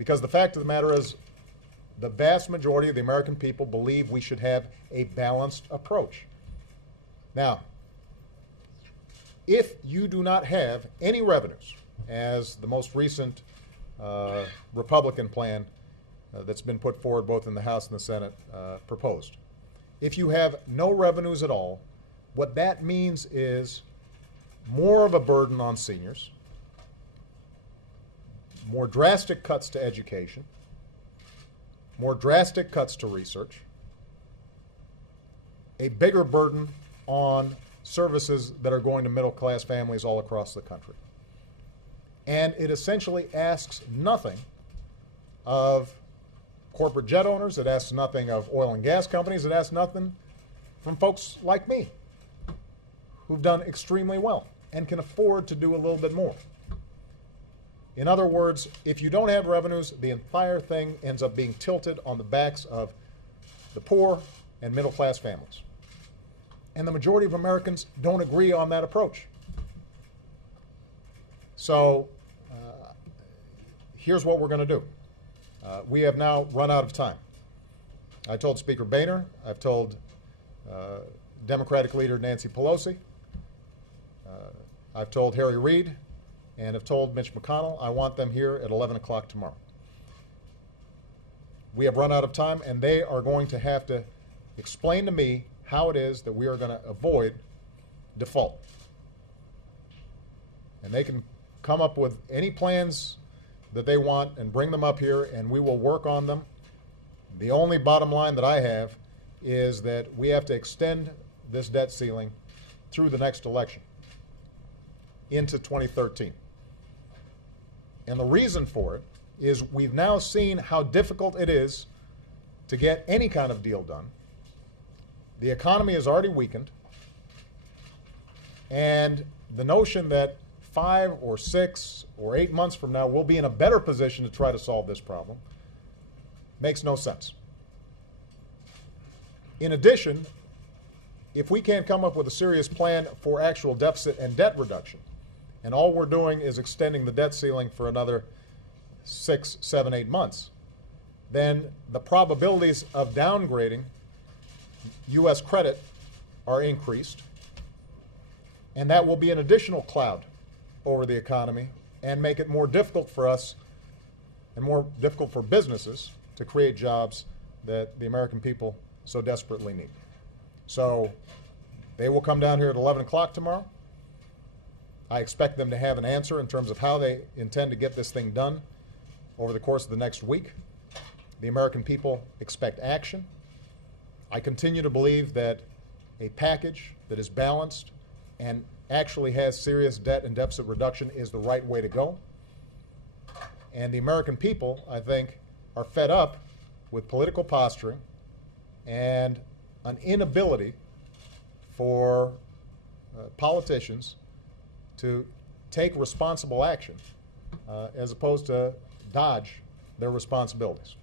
Because the fact of the matter is, the vast majority of the American people believe we should have a balanced approach. Now, if you do not have any revenues, as the most recent Republican plan that's been put forward both in the House and the Senate proposed, if you have no revenues at all, what that means is more of a burden on seniors, more drastic cuts to education, more drastic cuts to research, a bigger burden on services that are going to middle-class families all across the country. And it essentially asks nothing of corporate jet owners, it asks nothing of oil and gas companies, it asks nothing from folks like me who've done extremely well and can afford to do a little bit more. In other words, if you don't have revenues, the entire thing ends up being tilted on the backs of the poor and middle-class families. And the majority of Americans don't agree on that approach. So here's what we're going to do. We have now run out of time. I told Speaker Boehner, I've told Democratic leader Nancy Pelosi, I've told Harry Reid, and have told Mitch McConnell I want them here at 11 o'clock tomorrow. We have run out of time, and they are going to have to explain to me how it is that we are going to avoid default. And they can come up with any plans that they want and bring them up here, and we will work on them. The only bottom line that I have is that we have to extend this debt ceiling through the next election into 2013. And the reason for it is we've now seen how difficult it is to get any kind of deal done. The economy has already weakened, and the notion that 5 or 6 or 8 months from now we'll be in a better position to try to solve this problem makes no sense. In addition, if we can't come up with a serious plan for actual deficit and debt reduction, and all we're doing is extending the debt ceiling for another 6, 7, 8 months, then the probabilities of downgrading U.S. credit are increased, and that will be an additional cloud over the economy and make it more difficult for us and more difficult for businesses to create jobs that the American people so desperately need. So they will come down here at 11 o'clock tomorrow. I expect them to have an answer in terms of how they intend to get this thing done over the course of the next week. The American people expect action. I continue to believe that a package that is balanced and actually has serious debt and deficit reduction is the right way to go. And the American people, I think, are fed up with political posturing and an inability for politicians to take responsible action as opposed to dodge their responsibilities.